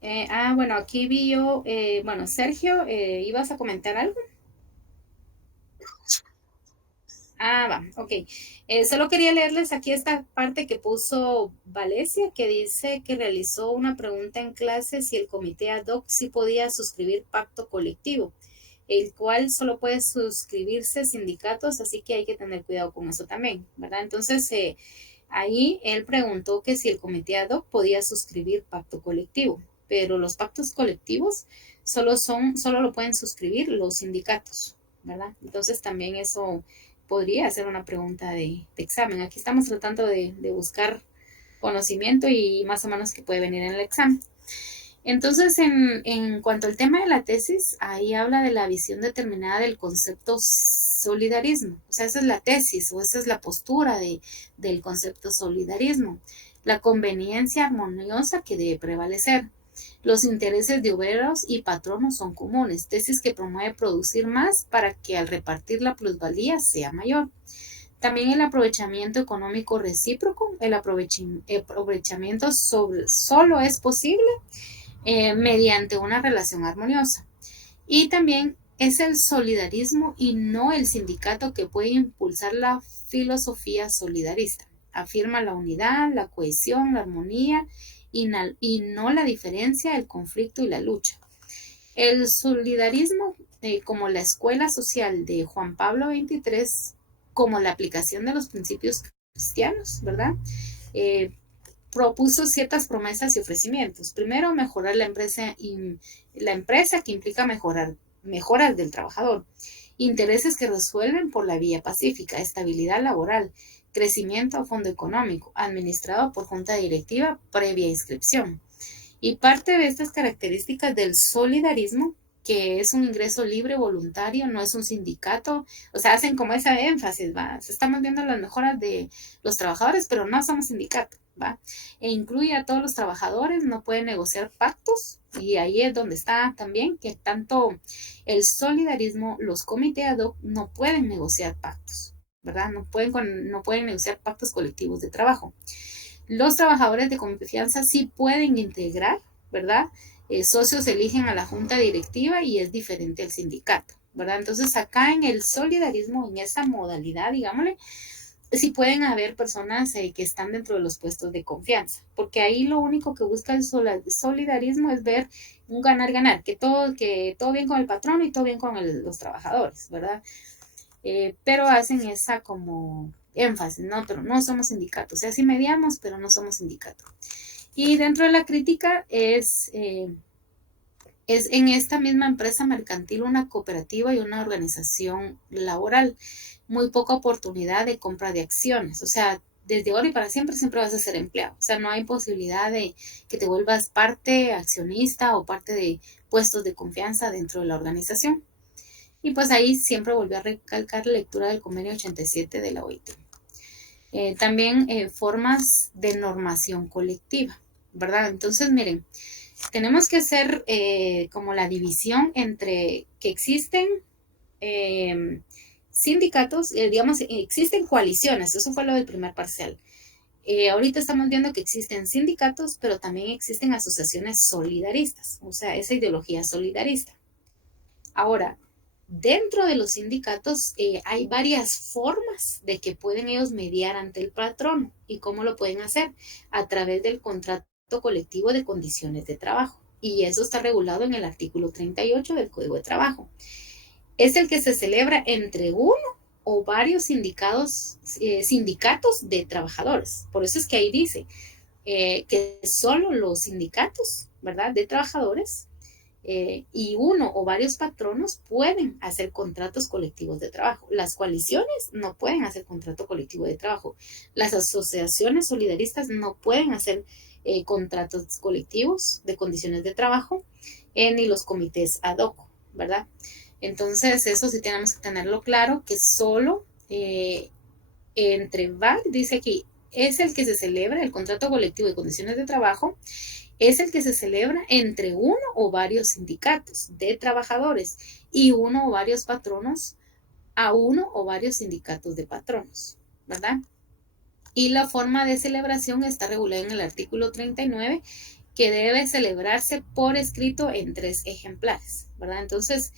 Bueno, aquí vi yo, bueno, Sergio, ¿ibas a comentar algo? Va, ok. Solo quería leerles aquí esta parte que puso Valencia, que dice que realizó una pregunta en clase si el comité ad hoc sí podía suscribir pacto colectivo, el cual solo puede suscribirse sindicatos, así que hay que tener cuidado con eso también, ¿verdad? Entonces, ahí él preguntó que si el comité ad hoc podía suscribir pacto colectivo, pero los pactos colectivos solo lo pueden suscribir los sindicatos, ¿verdad? Entonces también eso podría ser una pregunta de examen. Aquí estamos tratando de buscar conocimiento y más o menos que puede venir en el examen. Entonces, en cuanto al tema de la tesis, ahí habla de la visión determinada del concepto solidarismo. O sea, esa es la tesis o esa es la postura del concepto solidarismo. La conveniencia armoniosa que debe prevalecer. Los intereses de obreros y patronos son comunes. Tesis que promueve producir más para que al repartir la plusvalía sea mayor. También el aprovechamiento económico recíproco. El aprovechamiento solo es posible mediante una relación armoniosa. Y también es el solidarismo y no el sindicato que puede impulsar la filosofía solidarista. Afirma la unidad, la cohesión, la armonía y no la diferencia, el conflicto y la lucha. El solidarismo, como la escuela social de Juan Pablo XXIII, como la aplicación de los principios cristianos, ¿verdad? Eh, Propuso ciertas promesas y ofrecimientos. Primero, mejorar la empresa que implica mejoras del trabajador, intereses que resuelven por la vía pacífica, estabilidad laboral, crecimiento a fondo económico, administrado por junta directiva previa inscripción. Y parte de estas características del solidarismo, que es un ingreso libre, voluntario, no es un sindicato, o sea, hacen como esa énfasis, ¿va? Estamos viendo las mejoras de los trabajadores, pero no somos sindicato, ¿va? E incluye a todos los trabajadores, no pueden negociar pactos, y ahí es donde está también que tanto el solidarismo, los comités ad hoc no pueden negociar pactos, ¿verdad? No pueden negociar pactos colectivos de trabajo. Los trabajadores de confianza sí pueden integrar, ¿verdad? Socios eligen a la junta directiva y es diferente al sindicato, ¿verdad? Entonces acá en el solidarismo, en esa modalidad, digámosle, sí pueden haber personas que están dentro de los puestos de confianza, porque ahí lo único que busca el solidarismo es ver un ganar-ganar, que todo bien con el patrón y todo bien con los trabajadores, ¿verdad? Pero hacen esa como énfasis, ¿no? Pero no somos sindicatos, o sea, sí mediamos, pero no somos sindicato. Y dentro de la crítica es en esta misma empresa mercantil una cooperativa y una organización laboral, muy poca oportunidad de compra de acciones, o sea, desde ahora y para siempre, siempre vas a ser empleado, o sea, no hay posibilidad de que te vuelvas parte accionista o parte de puestos de confianza dentro de la organización. Y pues ahí siempre volvió a recalcar la lectura del convenio 87 de la OIT. También formas de normación colectiva, ¿verdad? Entonces, miren, tenemos que hacer como la división entre que existen eh, sindicatos, digamos, existen coaliciones, eso fue lo del primer parcial. Ahorita estamos viendo que existen sindicatos, pero también existen asociaciones solidaristas, o sea, esa ideología solidarista. Ahora, dentro de los sindicatos hay varias formas de que pueden ellos mediar ante el patrón y cómo lo pueden hacer a través del contrato colectivo de condiciones de trabajo. Y eso está regulado en el artículo 38 del Código de Trabajo. Es el que se celebra entre uno o varios sindicatos de trabajadores. Por eso es que ahí dice que solo los sindicatos, ¿verdad?, de trabajadores y uno o varios patronos pueden hacer contratos colectivos de trabajo. Las coaliciones no pueden hacer contrato colectivo de trabajo. Las asociaciones solidaristas no pueden hacer contratos colectivos de condiciones de trabajo, ni los comités ad hoc, ¿verdad? Entonces, eso sí tenemos que tenerlo claro, que solo entre VAR, dice aquí, es el que se celebra el contrato colectivo de condiciones de trabajo, es el que se celebra entre uno o varios sindicatos de trabajadores y uno o varios patronos a uno o varios sindicatos de patronos, ¿verdad? Y la forma de celebración está regulada en el artículo 39, que debe celebrarse por escrito en 3 ejemplares, ¿verdad? Entonces,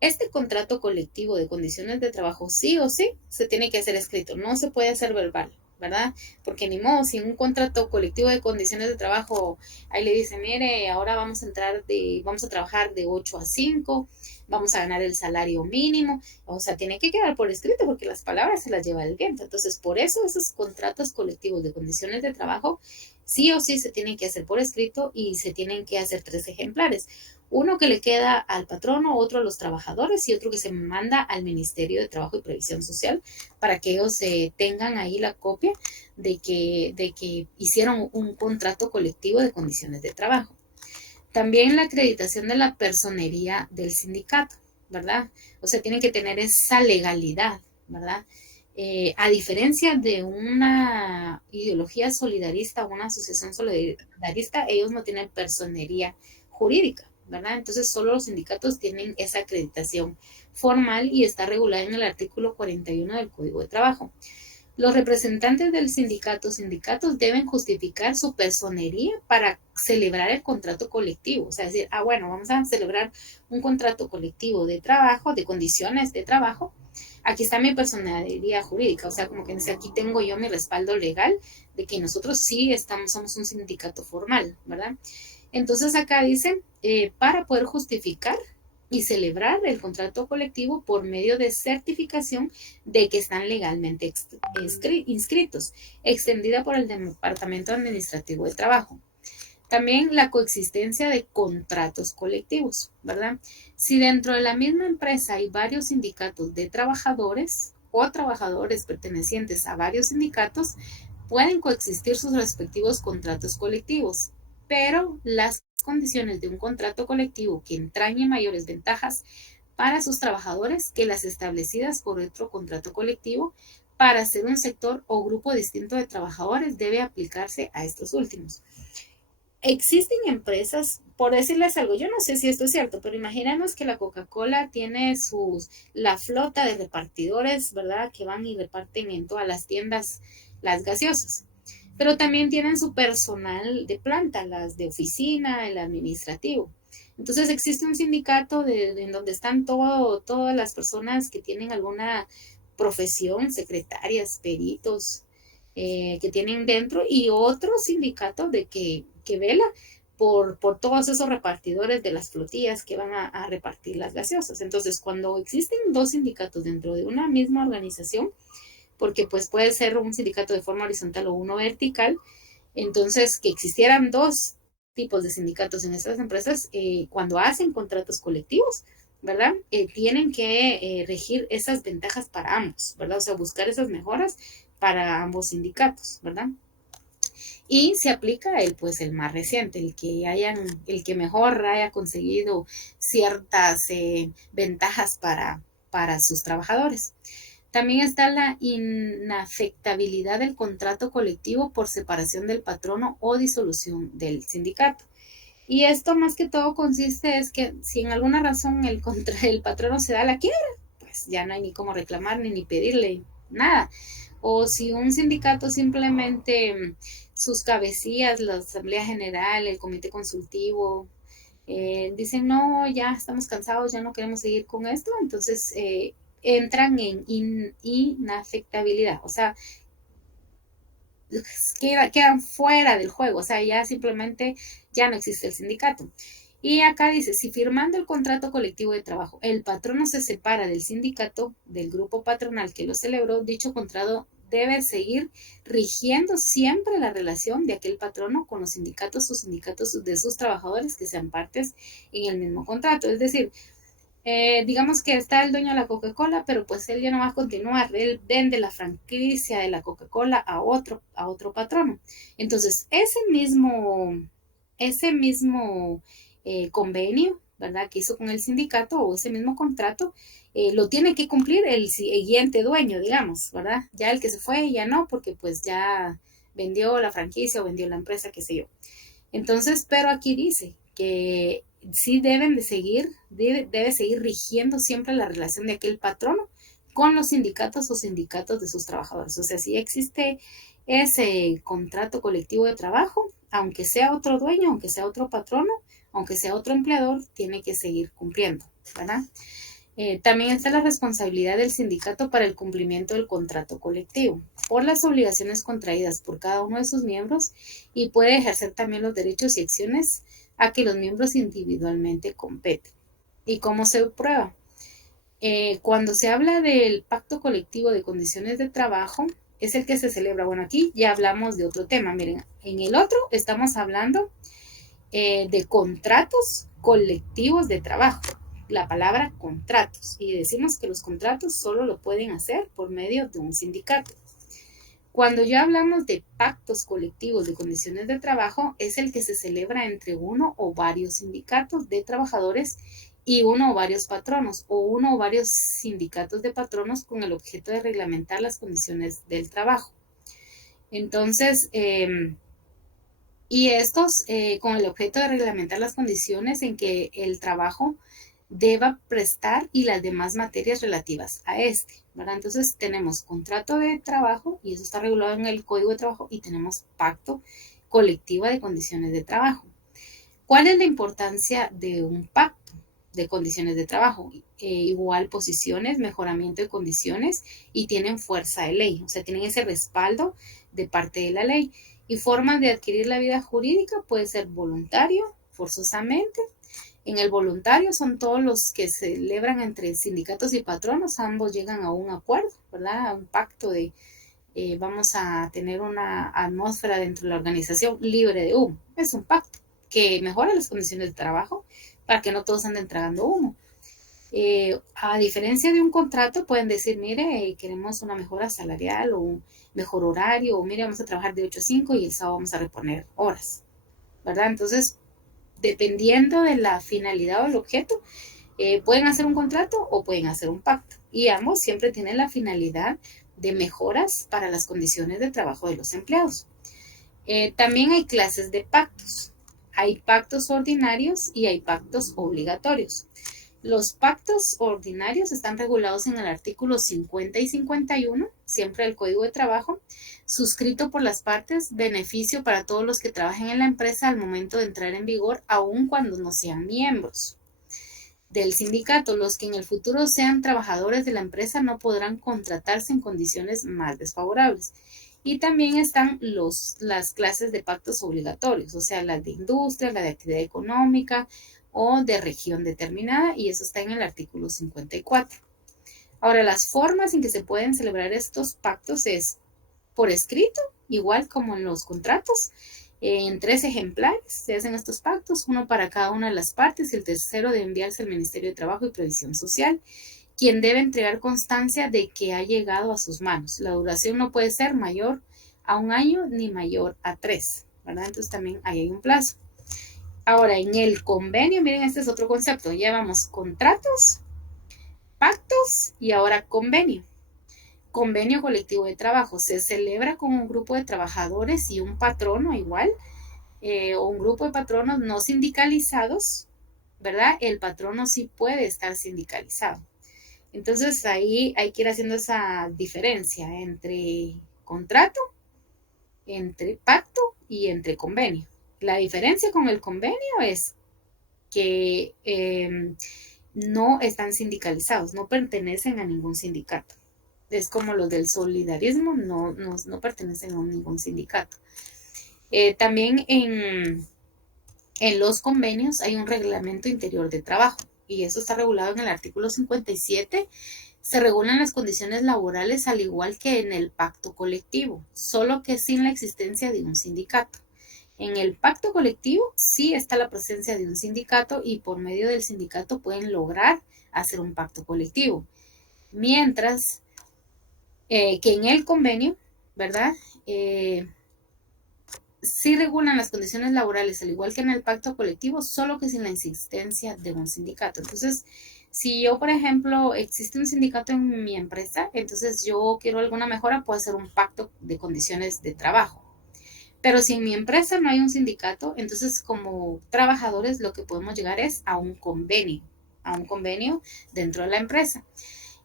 este contrato colectivo de condiciones de trabajo sí o sí se tiene que hacer escrito, no se puede hacer verbal, ¿verdad? Porque ni modo, si en un contrato colectivo de condiciones de trabajo ahí le dice, mire, ahora vamos a trabajar de 8 a 5, vamos a ganar el salario mínimo, o sea, tiene que quedar por escrito porque las palabras se las lleva el viento. Entonces, por eso esos contratos colectivos de condiciones de trabajo sí o sí se tienen que hacer por escrito y se tienen que hacer 3 ejemplares. Uno que le queda al patrono, otro a los trabajadores y otro que se manda al Ministerio de Trabajo y Previsión Social para que ellos tengan ahí la copia de que hicieron un contrato colectivo de condiciones de trabajo. También la acreditación de la personería del sindicato, ¿verdad? O sea, tienen que tener esa legalidad, ¿verdad? A diferencia de una ideología solidarista o una asociación solidarista, ellos no tienen personería jurídica, ¿verdad? Entonces, solo los sindicatos tienen esa acreditación formal y está regulada en el artículo 41 del Código de Trabajo. Los representantes del sindicatos deben justificar su personería para celebrar el contrato colectivo. O sea, decir, bueno, vamos a celebrar un contrato colectivo de trabajo, de condiciones de trabajo. Aquí está mi personería jurídica. O sea, como que dice, aquí tengo yo mi respaldo legal de que nosotros sí somos un sindicato formal, ¿verdad? Entonces acá dice, para poder justificar y celebrar el contrato colectivo por medio de certificación de que están legalmente inscritos, extendida por el Departamento Administrativo de Trabajo. También la coexistencia de contratos colectivos, ¿verdad? Si dentro de la misma empresa hay varios sindicatos de trabajadores o trabajadores pertenecientes a varios sindicatos, pueden coexistir sus respectivos contratos colectivos, pero las condiciones de un contrato colectivo que entrañe mayores ventajas para sus trabajadores que las establecidas por otro contrato colectivo para ser un sector o grupo distinto de trabajadores debe aplicarse a estos últimos. Existen empresas, por decirles algo, yo no sé si esto es cierto, pero imaginemos que la Coca-Cola tiene la flota de repartidores, ¿verdad? Que van y reparten en todas las tiendas las gaseosas. Pero también tienen su personal de planta, las de oficina, el administrativo. Entonces existe un sindicato en donde están todas las personas que tienen alguna profesión, secretarias, peritos, que tienen dentro, y otro sindicato que vela por todos esos repartidores de las flotillas que van a repartir las gaseosas. Entonces, cuando existen dos sindicatos dentro de una misma organización, porque pues puede ser un sindicato de forma horizontal o uno vertical, entonces que existieran dos tipos de sindicatos en estas empresas, cuando hacen contratos colectivos, ¿verdad? Tienen que regir esas ventajas para ambos, ¿verdad? O sea, buscar esas mejoras para ambos sindicatos, ¿verdad? Y se aplica el más reciente, el que mejor haya conseguido ciertas ventajas para sus trabajadores. También está la inafectabilidad del contrato colectivo por separación del patrono o disolución del sindicato. Y esto más que todo consiste es que si en alguna razón el patrono se da la quiebra, pues ya no hay ni cómo reclamar ni pedirle nada. O si un sindicato simplemente sus cabecillas, la Asamblea General, el Comité Consultivo, dicen, no, ya estamos cansados, ya no queremos seguir con esto, entonces entran en inafectabilidad, o sea, quedan fuera del juego, o sea, ya simplemente ya no existe el sindicato. Y acá dice, si firmando el contrato colectivo de trabajo, el patrono se separa del sindicato, del grupo patronal que lo celebró, dicho contrato debe seguir rigiendo siempre la relación de aquel patrono con los sindicatos o sindicatos de sus trabajadores que sean partes en el mismo contrato. Es decir, digamos que está el dueño de la Coca-Cola, pero pues él ya no va a continuar, él vende la franquicia de la Coca-Cola a otro patrono. Entonces, ese mismo convenio, ¿verdad? Que hizo con el sindicato o ese mismo contrato, lo tiene que cumplir el siguiente dueño, digamos, ¿verdad? Ya el que se fue, ya no, porque pues ya vendió la franquicia o vendió la empresa, qué sé yo. Entonces, pero aquí dice que sí debe seguir rigiendo siempre la relación de aquel patrono con los sindicatos o sindicatos de sus trabajadores. O sea, si existe ese contrato colectivo de trabajo, aunque sea otro dueño, aunque sea otro patrono, aunque sea otro empleador, tiene que seguir cumpliendo, ¿verdad? También está la responsabilidad del sindicato para el cumplimiento del contrato colectivo por las obligaciones contraídas por cada uno de sus miembros y puede ejercer también los derechos y acciones a que los miembros individualmente competen. ¿Y cómo se prueba? Cuando se habla del pacto colectivo de condiciones de trabajo, es el que se celebra. Bueno, aquí ya hablamos de otro tema. Miren, en el otro estamos hablando de contratos colectivos de trabajo. La palabra contratos. Y decimos que los contratos solo lo pueden hacer por medio de un sindicato. Cuando ya hablamos de pactos colectivos de condiciones de trabajo, es el que se celebra entre uno o varios sindicatos de trabajadores y uno o varios patronos o uno o varios sindicatos de patronos con el objeto de reglamentar las condiciones del trabajo. Entonces, y estos con el objeto de reglamentar las condiciones en que el trabajo deba prestar y las demás materias relativas a este, ¿verdad? Entonces tenemos contrato de trabajo y eso está regulado en el Código de Trabajo y tenemos pacto colectivo de condiciones de trabajo. ¿Cuál es la importancia de un pacto de condiciones de trabajo? Igual posiciones, mejoramiento de condiciones y tienen fuerza de ley, o sea, tienen ese respaldo de parte de la ley. Y formas de adquirir la vida jurídica puede ser voluntario, forzosamente. En el voluntario son todos los que se celebran entre sindicatos y patronos, ambos llegan a un acuerdo, ¿verdad? A un pacto de vamos a tener una atmósfera dentro de la organización libre de humo. Es un pacto que mejora las condiciones de trabajo para que no todos anden tragando humo. A diferencia de un contrato, pueden decir, mire, queremos una mejora salarial o un mejor horario, o mire, vamos a trabajar de 8 a 5 y el sábado vamos a reponer horas, ¿verdad? Entonces, dependiendo de la finalidad o el objeto, pueden hacer un contrato o pueden hacer un pacto. Y ambos siempre tienen la finalidad de mejoras para las condiciones de trabajo de los empleados. También hay clases de pactos. Hay pactos ordinarios y hay pactos obligatorios. Los pactos ordinarios están regulados en el artículo 50 y 51, siempre del Código de Trabajo, suscrito por las partes, beneficio para todos los que trabajen en la empresa al momento de entrar en vigor, aun cuando no sean miembros del sindicato. Los que en el futuro sean trabajadores de la empresa no podrán contratarse en condiciones más desfavorables. Y también están las clases de pactos obligatorios, o sea, las de industria, la de actividad económica o de región determinada, y eso está en el artículo 54. Ahora, las formas en que se pueden celebrar estos pactos es por escrito, igual como en los contratos. En 3 ejemplares se hacen estos pactos, uno para cada una de las partes y el tercero debe enviarse al Ministerio de Trabajo y Previsión Social, quien debe entregar constancia de que ha llegado a sus manos. La duración no puede ser mayor a 1 año ni mayor a 3, ¿verdad? Entonces también ahí hay un plazo. Ahora, en el convenio, miren, este es otro concepto. Llevamos contratos, pactos y ahora convenio. Convenio colectivo de trabajo se celebra con un grupo de trabajadores y un patrono igual, o un grupo de patronos no sindicalizados, ¿verdad? El patrono sí puede estar sindicalizado. Entonces ahí hay que ir haciendo esa diferencia entre contrato, entre pacto y entre convenio. La diferencia con el convenio es que no están sindicalizados, no pertenecen a ningún sindicato. Es como los del solidarismo, no pertenecen a ningún sindicato. También en los convenios hay un reglamento interior de trabajo y eso está regulado en el artículo 57. Se regulan las condiciones laborales al igual que en el pacto colectivo, solo que sin la existencia de un sindicato. En el pacto colectivo sí está la presencia de un sindicato y por medio del sindicato pueden lograr hacer un pacto colectivo. Mientras que en el convenio, ¿verdad? Sí regulan las condiciones laborales, al igual que en el pacto colectivo, solo que sin la existencia de un sindicato. Entonces, si yo, por ejemplo, existe un sindicato en mi empresa, entonces yo quiero alguna mejora, puedo hacer un pacto de condiciones de trabajo. Pero si en mi empresa no hay un sindicato, entonces como trabajadores lo que podemos llegar es a un convenio dentro de la empresa.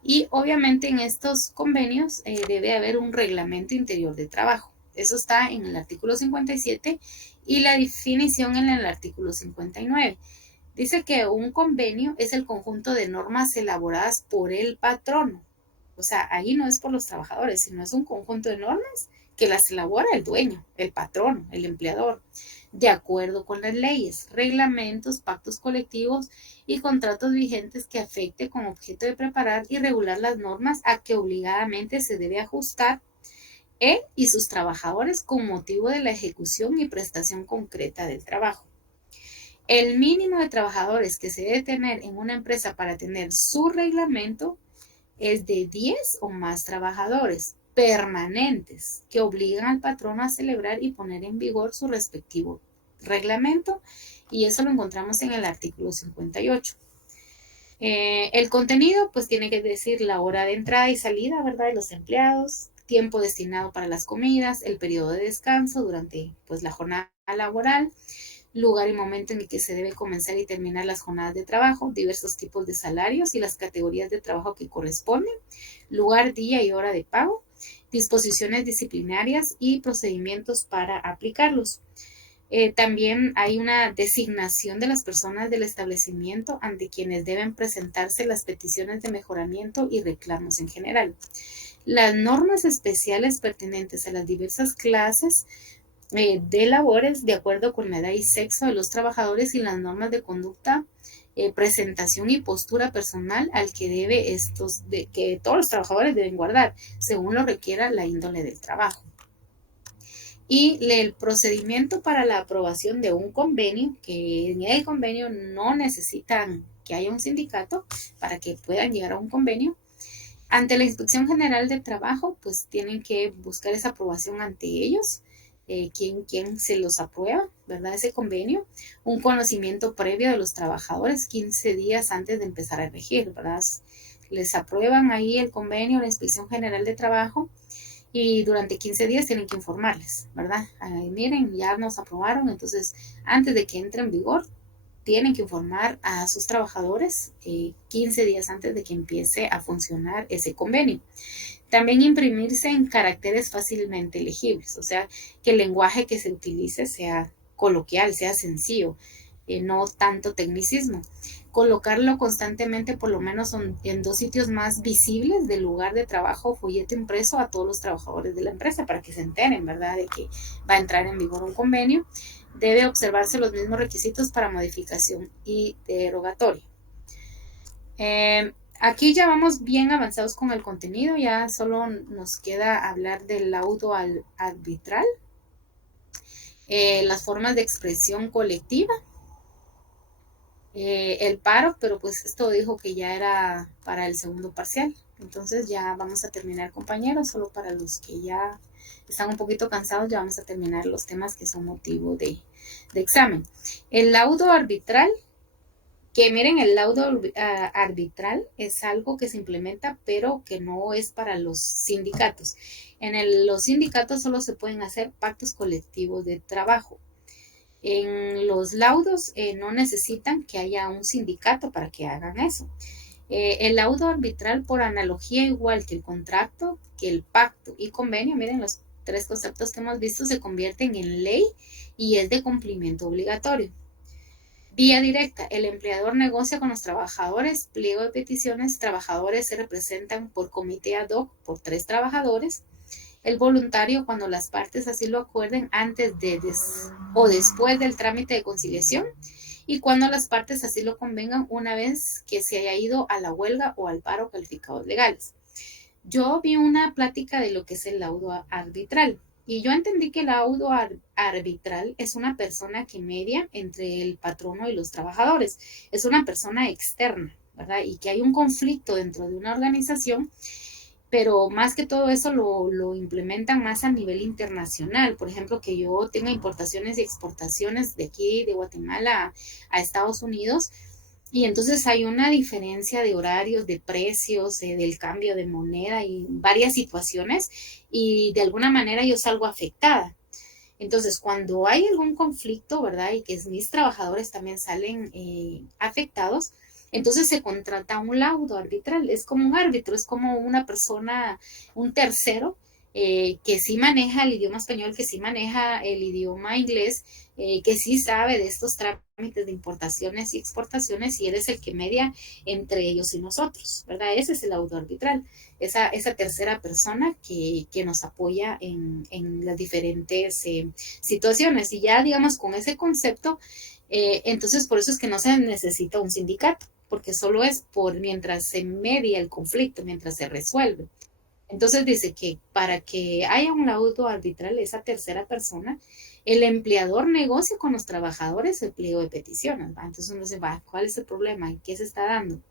Y obviamente en estos convenios debe haber un reglamento interior de trabajo. Eso está en el artículo 57 Y la definición en el artículo 59. Dice que un convenio es el conjunto de normas elaboradas por el patrono. O sea, ahí no es por los trabajadores, sino es un conjunto de normas que las elabora el dueño, el patrono, el empleador, de acuerdo con las leyes, reglamentos, pactos colectivos y contratos vigentes que afecte con objeto de preparar y regular las normas a que obligadamente se debe ajustar él y sus trabajadores con motivo de la ejecución y prestación concreta del trabajo. El mínimo de trabajadores que se debe tener en una empresa para tener su reglamento es de 10 o más trabajadores permanentes que obligan al patrono a celebrar y poner en vigor su respectivo reglamento, y eso lo encontramos en el artículo 58. El contenido pues tiene que decir la hora de entrada y salida, ¿verdad?, de los empleados, tiempo destinado para las comidas, el periodo de descanso durante pues la jornada laboral, lugar y momento en el que se debe comenzar y terminar las jornadas de trabajo, diversos tipos de salarios y las categorías de trabajo que corresponden, lugar, día y hora de pago, disposiciones disciplinarias y procedimientos para aplicarlos. También hay una designación de las personas del establecimiento ante quienes deben presentarse las peticiones de mejoramiento y reclamos en general. Las normas especiales pertinentes a las diversas clases de labores de acuerdo con la edad y sexo de los trabajadores y las normas de conducta, presentación y postura personal al que que todos los trabajadores deben guardar según lo requiera la índole del trabajo. Y el procedimiento para la aprobación de un convenio, que en el convenio no necesitan que haya un sindicato para que puedan llegar a un convenio. Ante la Inspección General de Trabajo, pues tienen que buscar esa aprobación ante ellos, quién se los aprueba, ¿verdad?, ese convenio, un conocimiento previo de los trabajadores 15 días antes de empezar a regir, ¿verdad? Les aprueban ahí el convenio, la Inspección General de Trabajo, y durante 15 días tienen que informarles, ¿verdad? Miren, ya nos aprobaron, entonces antes de que entre en vigor, tienen que informar a sus trabajadores 15 días antes de que empiece a funcionar ese convenio. También imprimirse en caracteres fácilmente legibles, o sea, que el lenguaje que se utilice sea coloquial, sea sencillo, no tanto tecnicismo. Colocarlo constantemente, por lo menos en 2 sitios más visibles del lugar de trabajo, folleto impreso a todos los trabajadores de la empresa para que se enteren, ¿verdad?, de que va a entrar en vigor un convenio. Debe observarse los mismos requisitos para modificación y derogatoria. Aquí ya vamos bien avanzados con el contenido, ya solo nos queda hablar del laudo arbitral, las formas de expresión colectiva, el paro, pero pues esto dijo que ya era para el segundo parcial. Entonces ya vamos a terminar, compañeros, solo para los que ya están un poquito cansados, ya vamos a terminar los temas que son motivo de examen. El laudo arbitral, que miren, el laudo arbitral es algo que se implementa, pero que no es para los sindicatos. Los sindicatos solo se pueden hacer pactos colectivos de trabajo. En los laudos no necesitan que haya un sindicato para que hagan eso. El laudo arbitral, por analogía, igual que el contrato, que el pacto y convenio, miren, los 3 conceptos que hemos visto se convierten en ley y es de cumplimiento obligatorio. Vía directa, el empleador negocia con los trabajadores, pliego de peticiones, trabajadores se representan por comité ad hoc por 3 trabajadores. El voluntario, cuando las partes así lo acuerden antes o después del trámite de conciliación, y cuando las partes así lo convengan una vez que se haya ido a la huelga o al paro calificados legales. Yo vi una plática de lo que es el laudo arbitral y yo entendí que el laudo arbitral es una persona que media entre el patrono y los trabajadores. Es una persona externa, ¿verdad? Y que hay un conflicto dentro de una organización, pero más que todo eso lo implementan más a nivel internacional. Por ejemplo, que yo tenga importaciones y exportaciones de aquí, de Guatemala a Estados Unidos, y entonces hay una diferencia de horarios, de precios, del cambio de moneda y varias situaciones, y de alguna manera yo salgo afectada. Entonces, cuando hay algún conflicto, ¿verdad? Y que mis trabajadores también salen afectados, entonces se contrata un laudo arbitral. Es como un árbitro, es como una persona, un tercero, que sí maneja el idioma español, que sí maneja el idioma inglés, que sí sabe de estos trámites de importaciones y exportaciones y él es el que media entre ellos y nosotros, ¿verdad? Ese es el laudo arbitral, esa tercera persona que nos apoya en las diferentes situaciones. Y ya, digamos, con ese concepto, entonces por eso es que no se necesita un sindicato, porque solo es por mientras se media el conflicto, mientras se resuelve. Entonces dice que para que haya un laudo arbitral, esa tercera persona, el empleador negocia con los trabajadores el pliego de peticiones, ¿va? Entonces uno dice, va, ¿cuál es el problema? ¿Y qué se está dando?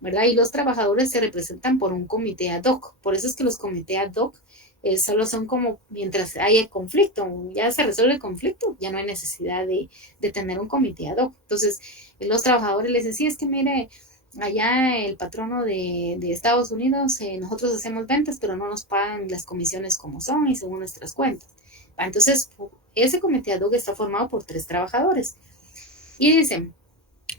¿Verdad? Y los trabajadores se representan por un comité ad hoc. Por eso es que los comités ad hoc solo son como mientras haya conflicto, ya se resuelve el conflicto, ya no hay necesidad de tener un comité ad hoc. Entonces, los trabajadores les decían, sí, es que mire, allá el patrono de Estados Unidos, nosotros hacemos ventas, pero no nos pagan las comisiones como son y según nuestras cuentas. Entonces, ese comité ad hoc está formado por 3 trabajadores. Y dicen,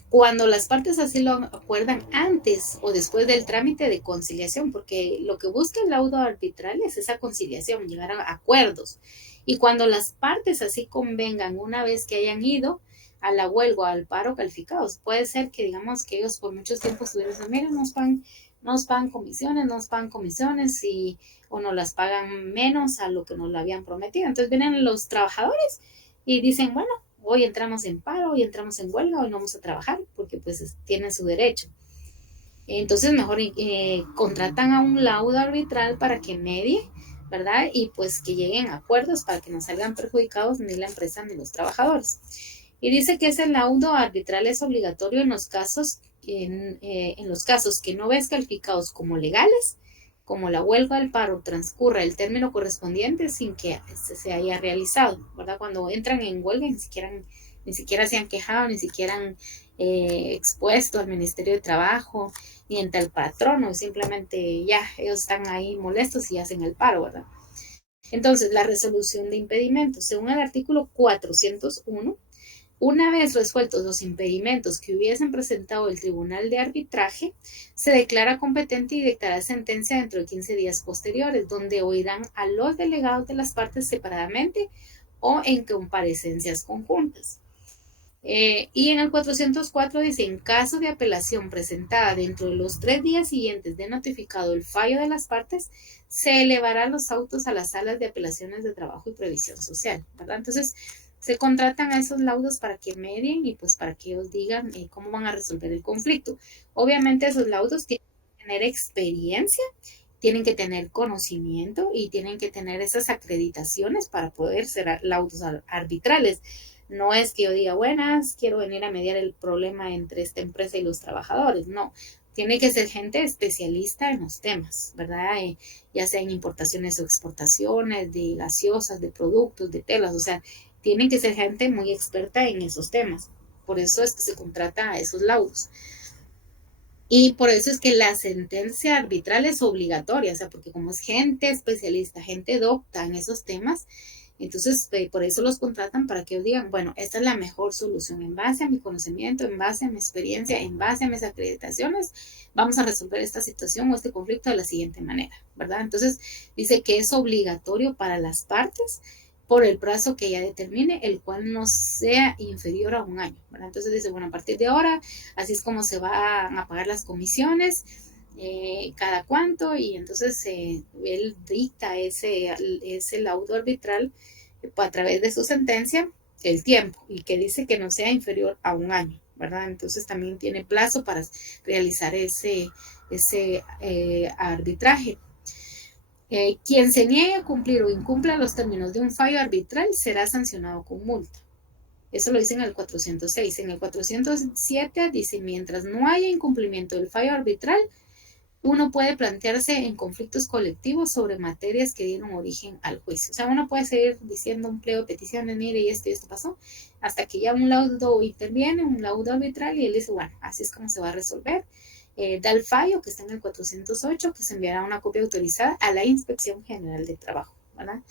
cuando las partes así lo acuerdan antes o después del trámite de conciliación, porque lo que busca el laudo arbitral es esa conciliación, llegar a acuerdos. Y cuando las partes así convengan una vez que hayan ido a la huelga o al paro calificados, puede ser que digamos que ellos por mucho tiempo estuvieron diciendo, miren, nos pagan comisiones y o nos las pagan menos a lo que nos lo habían prometido. Entonces vienen los trabajadores y dicen, bueno, hoy entramos en paro, hoy entramos en huelga, hoy no vamos a trabajar porque pues tienen su derecho. Entonces mejor contratan a un laudo arbitral para que medie, ¿verdad? Y pues que lleguen a acuerdos para que no salgan perjudicados ni la empresa ni los trabajadores. Y dice que ese laudo arbitral es obligatorio en los casos que no ves calificados como legales, como la huelga del paro transcurra el término correspondiente sin que se haya realizado, ¿verdad? Cuando entran en huelga ni siquiera se han quejado, ni siquiera han expuesto al Ministerio de Trabajo, ni ante el patrono, simplemente ya ellos están ahí molestos y hacen el paro, ¿verdad? Entonces, la resolución de impedimentos, según el artículo 401, una vez resueltos los impedimentos que hubiesen presentado el Tribunal de Arbitraje, se declara competente y dictará sentencia dentro de 15 días posteriores, donde oirán a los delegados de las partes separadamente o en comparecencias conjuntas. Y en el 404 dice, en caso de apelación presentada dentro de los 3 días siguientes de notificado el fallo de las partes, se elevará los autos a las salas de apelaciones de trabajo y previsión social, ¿verdad? Entonces, se contratan a esos laudos para que medien y pues para que ellos digan cómo van a resolver el conflicto. Obviamente esos laudos tienen que tener experiencia, tienen que tener conocimiento y tienen que tener esas acreditaciones para poder ser laudos arbitrales. No es que yo diga, buenas, quiero venir a mediar el problema entre esta empresa y los trabajadores. No, tiene que ser gente especialista en los temas, ¿verdad? Ya sea en importaciones o exportaciones, de gaseosas, de productos, de telas, o sea, tienen que ser gente muy experta en esos temas. Por eso es que se contrata a esos laudos. Y por eso es que la sentencia arbitral es obligatoria, o sea, porque como es gente especialista, gente docta en esos temas, entonces por eso los contratan para que ellos digan, bueno, esta es la mejor solución en base a mi conocimiento, en base a mi experiencia, en base a mis acreditaciones, vamos a resolver esta situación o este conflicto de la siguiente manera, ¿verdad? Entonces dice que es obligatorio para las partes por el plazo que ella determine, el cual no sea inferior a un año, ¿verdad? Entonces dice, bueno, a partir de ahora, así es como se van a pagar las comisiones, cada cuánto, y entonces él dicta ese laudo arbitral a través de su sentencia el tiempo y que dice que no sea inferior a un año, ¿verdad? Entonces también tiene plazo para realizar ese arbitraje. Quien se niegue a cumplir o incumpla los términos de un fallo arbitral será sancionado con multa. Eso lo dice en el 406. En el 407 dice, mientras no haya incumplimiento del fallo arbitral, uno puede plantearse en conflictos colectivos sobre materias que dieron origen al juicio. O sea, uno puede seguir diciendo un pliego de peticiones, mire, y esto pasó, hasta que ya un laudo interviene, un laudo arbitral, y él dice, bueno, así es como se va a resolver. Da el fallo que está en el 408, que se enviará una copia autorizada a la Inspección General de Trabajo, ¿verdad?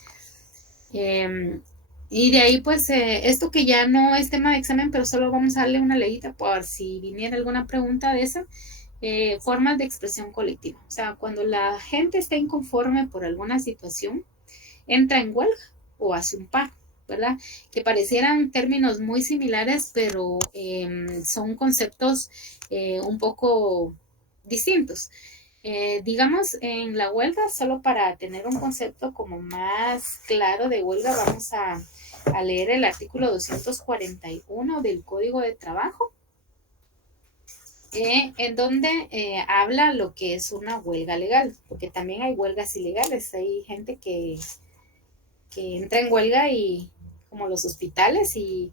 Y de ahí, pues, esto que ya no es tema de examen, pero solo vamos a darle una leída por si viniera alguna pregunta de esa. Formas de expresión colectiva. O sea, cuando la gente está inconforme por alguna situación, entra en huelga o hace un paro, ¿verdad? Que parecieran términos muy similares, pero son conceptos un poco distintos. Digamos, en la huelga, solo para tener un concepto como más claro de huelga, vamos a leer el artículo 241 del Código de Trabajo, en donde habla lo que es una huelga legal, porque también hay huelgas ilegales. Hay gente que entra en huelga y como los hospitales y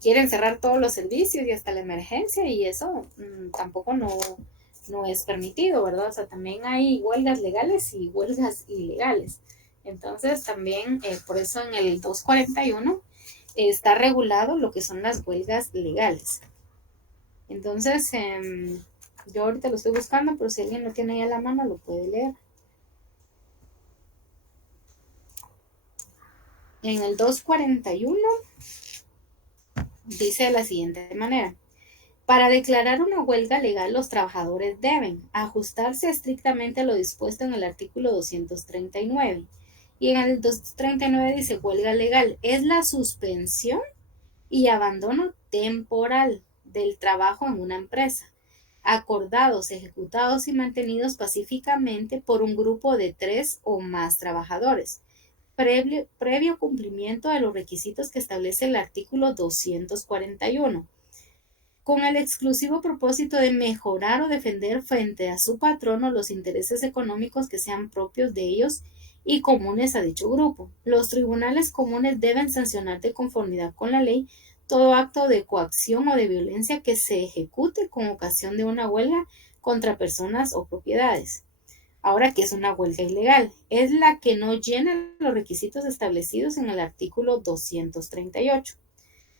quieren cerrar todos los servicios y hasta la emergencia, y eso tampoco no es permitido, ¿verdad? O sea, también hay huelgas legales y huelgas ilegales. Entonces también por eso en el 241 está regulado lo que son las huelgas legales. Entonces, yo ahorita lo estoy buscando, pero si alguien lo tiene ahí a la mano, lo puede leer. En el 241 dice de la siguiente manera: para declarar una huelga legal, los trabajadores deben ajustarse estrictamente a lo dispuesto en el artículo 239. Y en el 239 dice: huelga legal es la suspensión y abandono temporal del trabajo en una empresa, acordados, ejecutados y mantenidos pacíficamente por un grupo de 3 o más trabajadores, previo cumplimiento de los requisitos que establece el artículo 241, con el exclusivo propósito de mejorar o defender frente a su patrono los intereses económicos que sean propios de ellos y comunes a dicho grupo. Los tribunales comunes deben sancionar de conformidad con la ley todo acto de coacción o de violencia que se ejecute con ocasión de una huelga contra personas o propiedades. Ahora, ¿qué es una huelga ilegal? Es la que no llena los requisitos establecidos en el artículo 238.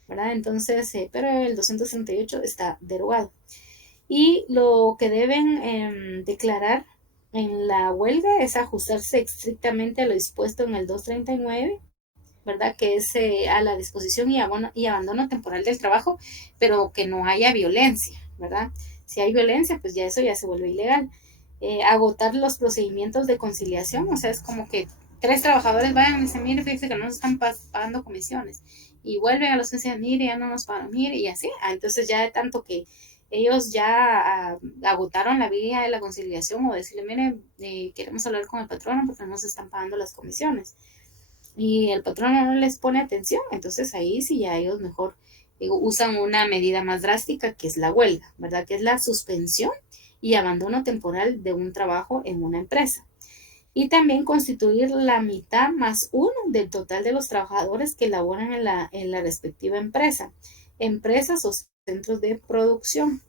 ¿Verdad? Entonces, pero el 238 está derogado. Y lo que deben declarar en la huelga es ajustarse estrictamente a lo dispuesto en el 239, ¿verdad? Que es a la disposición y abandono temporal del trabajo, pero que no haya violencia, ¿verdad? Si hay violencia, pues ya eso ya se vuelve ilegal. Agotar los procedimientos de conciliación, o sea, es como que 3 trabajadores vayan y dicen: mire, fíjense que no nos están pagando comisiones, y vuelven a los que dicen: mire, ya no nos pagan, mire, y así. Entonces ya de tanto que ellos ya agotaron la vía de la conciliación, o decirle: mire, queremos hablar con el patrón porque no nos están pagando las comisiones, y el patrón no les pone atención, entonces ahí sí ya ellos mejor usan una medida más drástica, que es la huelga, ¿verdad? Que es la suspensión y abandono temporal de un trabajo en una empresa. Y también constituir la mitad más uno del total de los trabajadores que laboran en la respectiva empresa, empresas o centros de producción,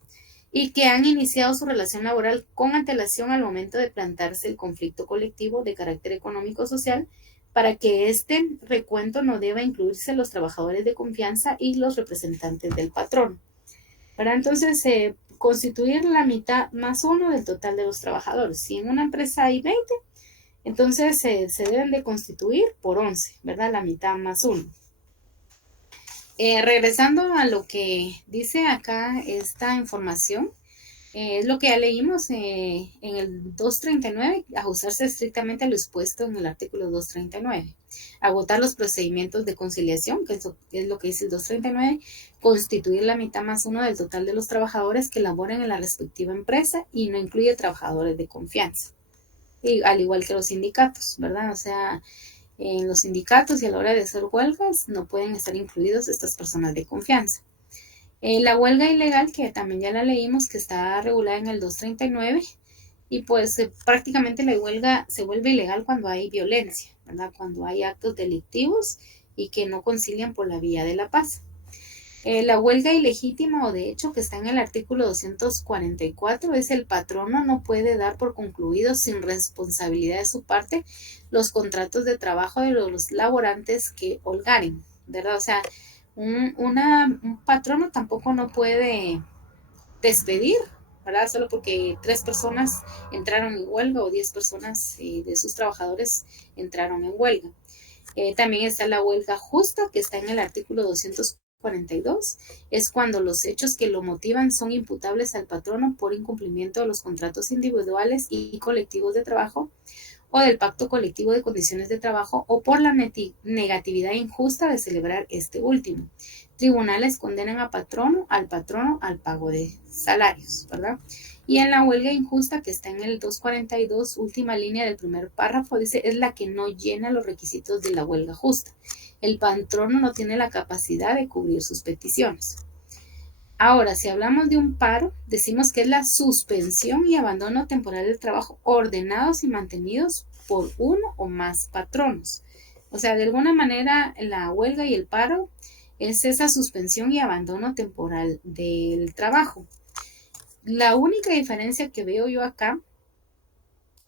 y que han iniciado su relación laboral con antelación al momento de plantearse el conflicto colectivo de carácter económico-social, para que este recuento no deba incluirse los trabajadores de confianza y los representantes del patrón. ¿Verdad? Entonces, constituir la mitad más uno del total de los trabajadores. Si en una empresa hay 20, entonces se deben de constituir por 11, ¿verdad? La mitad más uno. Regresando a lo que dice acá esta información, es lo que ya leímos en el 239, ajustarse estrictamente a lo expuesto en el artículo 239. Agotar los procedimientos de conciliación, que es lo que dice el 239, constituir la mitad más uno del total de los trabajadores que laboren en la respectiva empresa y no incluye trabajadores de confianza. Y al igual que los sindicatos, ¿verdad? O sea, en los sindicatos y a la hora de hacer huelgas no pueden estar incluidos estas personas de confianza. La huelga ilegal, que también ya la leímos, que está regulada en el 239, y pues prácticamente la huelga se vuelve ilegal cuando hay violencia, ¿verdad? Cuando hay actos delictivos y que no concilian por la vía de la paz. La huelga ilegítima o de hecho, que está en el artículo 244, es: el patrono no puede dar por concluidos sin responsabilidad de su parte los contratos de trabajo de los laborantes que holgaren, ¿verdad? O sea, un patrono tampoco no puede despedir, ¿verdad? Solo porque 3 personas entraron en huelga o 10 personas de sus trabajadores entraron en huelga. También está la huelga justa, que está en el artículo 242. Es cuando los hechos que lo motivan son imputables al patrono por incumplimiento de los contratos individuales y colectivos de trabajo, o del pacto colectivo de condiciones de trabajo o por la negatividad injusta de celebrar este último. Tribunales condenan al patrono al pago de salarios, ¿verdad? Y en la huelga injusta, que está en el 242, última línea del primer párrafo, dice, es la que no llena los requisitos de la huelga justa. El patrono no tiene la capacidad de cubrir sus peticiones. Ahora, si hablamos de un paro, decimos que es la suspensión y abandono temporal del trabajo ordenados y mantenidos por uno o más patronos. O sea, de alguna manera la huelga y el paro es esa suspensión y abandono temporal del trabajo. La única diferencia que veo yo acá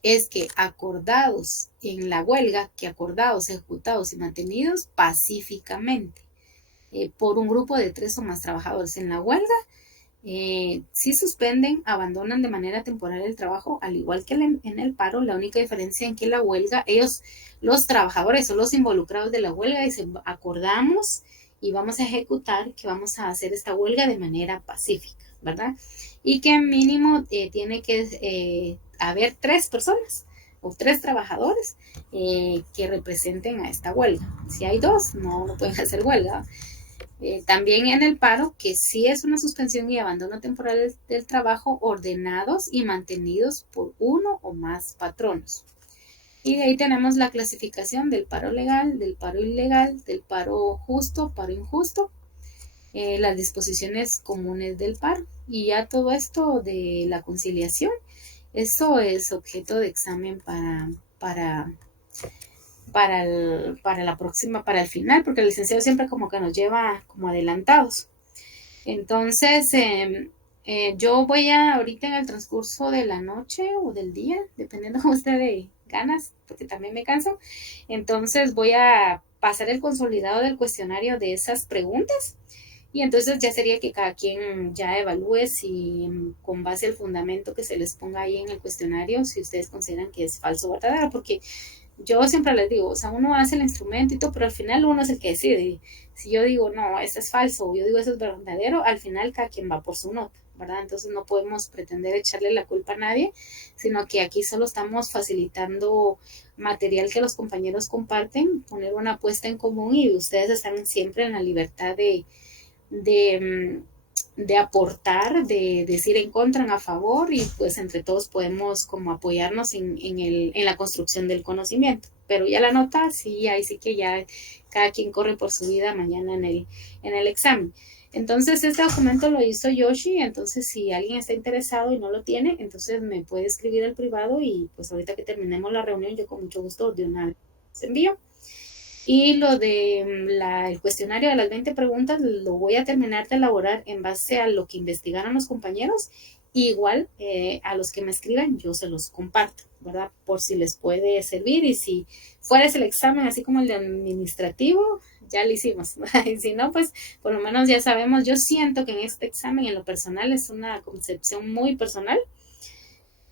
es que acordados en la huelga, que acordados, ejecutados y mantenidos pacíficamente por un grupo de 3 o más trabajadores. En la huelga, si suspenden, abandonan de manera temporal el trabajo, al igual que en el paro. La única diferencia en que la huelga, ellos, los trabajadores o los involucrados de la huelga, dicen, acordamos y vamos a ejecutar que vamos a hacer esta huelga de manera pacífica, ¿verdad? Y que mínimo tiene que haber 3 personas o 3 trabajadores que representen a esta huelga. Si hay 2, no pueden hacer huelga. También en el paro, que sí es una suspensión y abandono temporal del trabajo ordenados y mantenidos por uno o más patronos. Y de ahí tenemos la clasificación del paro legal, del paro ilegal, del paro justo, paro injusto, las disposiciones comunes del paro. Y ya todo esto de la conciliación, eso es objeto de examen para la próxima, para el final, porque el licenciado siempre como que nos lleva como adelantados. Entonces, yo voy ahorita en el transcurso de la noche o del día, dependiendo de usted de ganas, porque también me canso. Entonces voy a pasar el consolidado del cuestionario de esas preguntas y entonces ya sería que cada quien ya evalúe si con base al fundamento que se les ponga ahí en el cuestionario, si ustedes consideran que es falso o verdadero, porque yo siempre les digo, o sea, uno hace el instrumento y todo, pero al final uno es el que decide. Si yo digo, no, esto es falso, o yo digo, eso es verdadero, al final cada quien va por su nota, ¿verdad? Entonces no podemos pretender echarle la culpa a nadie, sino que aquí solo estamos facilitando material que los compañeros comparten, poner una apuesta en común y ustedes están siempre en la libertad de aportar, de decir en contra, en a favor, y pues entre todos podemos como apoyarnos en la construcción del conocimiento. Pero ya la nota, sí, ahí sí que ya cada quien corre por su vida mañana en el examen. Entonces este documento lo hizo Yoshi, entonces si alguien está interesado y no lo tiene, entonces me puede escribir al privado y pues ahorita que terminemos la reunión yo con mucho gusto de una vez envío. Y lo de el cuestionario de las 20 preguntas lo voy a terminar de elaborar en base a lo que investigaron los compañeros. Igual a los que me escriban yo se los comparto, ¿verdad? Por si les puede servir y si fuera ese el examen así como el de administrativo, ya lo hicimos. Y si no, pues por lo menos ya sabemos. Yo siento que en este examen en lo personal es una concepción muy personal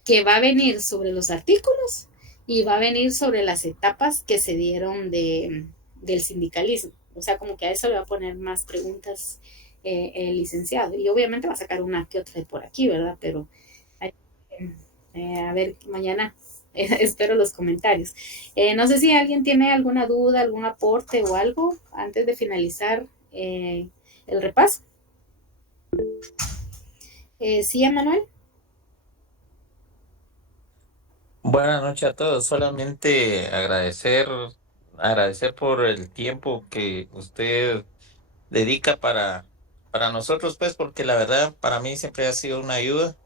que va a venir sobre los artículos y va a venir sobre las etapas que se dieron del sindicalismo. O sea, como que a eso le va a poner más preguntas el licenciado. Y obviamente va a sacar una que otra de por aquí, ¿verdad? Pero a ver, mañana espero los comentarios. No sé si alguien tiene alguna duda, algún aporte o algo antes de finalizar el repaso. Sí, Emanuel. Buenas noches a todos. Solamente agradecer por el tiempo que usted dedica para nosotros, pues, porque la verdad para mí siempre ha sido una ayuda.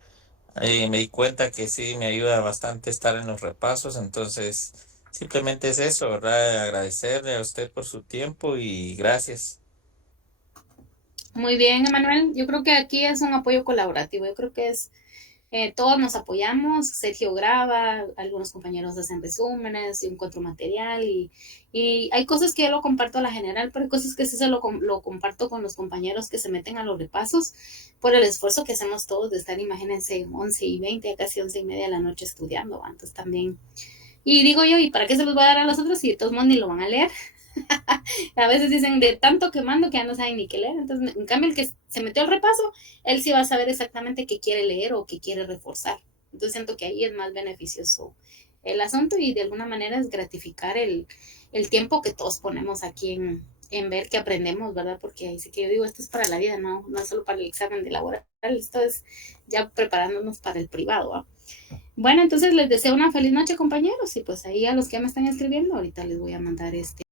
Me di cuenta que sí me ayuda bastante estar en los repasos, entonces simplemente es eso, ¿verdad? Agradecerle a usted por su tiempo y gracias. Muy bien, Emanuel. Yo creo que aquí es un apoyo colaborativo. Yo creo que es todos nos apoyamos, Sergio graba, algunos compañeros hacen resúmenes, yo encuentro material y hay cosas que yo lo comparto a la general, pero hay cosas que sí lo comparto con los compañeros que se meten a los repasos por el esfuerzo que hacemos todos de estar, imagínense, 11:20, casi 11:30 de la noche estudiando, entonces también, y digo yo, ¿y para qué se los voy a dar a los otros si de todos modos ni lo van a leer? A veces dicen de tanto que mando que ya no saben ni qué leer. Entonces, en cambio, el que se metió al repaso, él sí va a saber exactamente qué quiere leer o qué quiere reforzar. Entonces, siento que ahí es más beneficioso el asunto y de alguna manera es gratificar el tiempo que todos ponemos aquí en ver que aprendemos, ¿verdad? Porque ahí sí que yo digo, esto es para la vida, no es solo para el examen de laboral, esto es ya preparándonos para el privado, ¿va? Bueno, entonces les deseo una feliz noche, compañeros, y pues ahí a los que me están escribiendo, ahorita les voy a mandar